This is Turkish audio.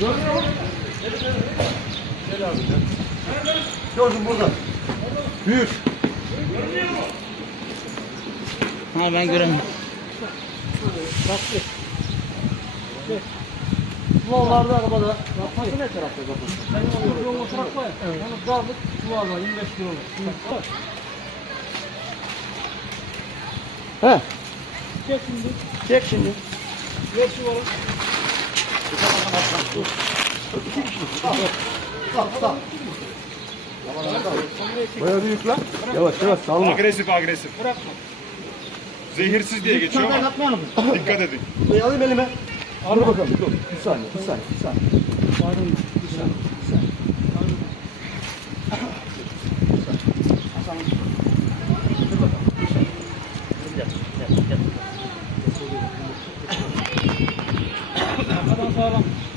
Gel abi gel. Gördüm burada. Büyük. Ha ben göremiyorum. Çuvallarda arabada. Bakması ne tarafta bakın? Benim alıyorum. Oturak var. Evet. Yani kaldık çuvallar 25 kilo. Bak. He. Çek şimdi. Çek şimdi. Ver. Sağ sağ. Bayağı büyük lan. Yavaş yavaş salma. Agresif agresif. Bırakma. Zehirsiz diye geçiyor ama yapmayalım. dikkat edin. Burayı alayım elime. Dur bakalım. Dur. Bir saniye. Bir saniye. Bir saniye. Pardon. Bir saniye. Bir saniye. Arkadan sağlam.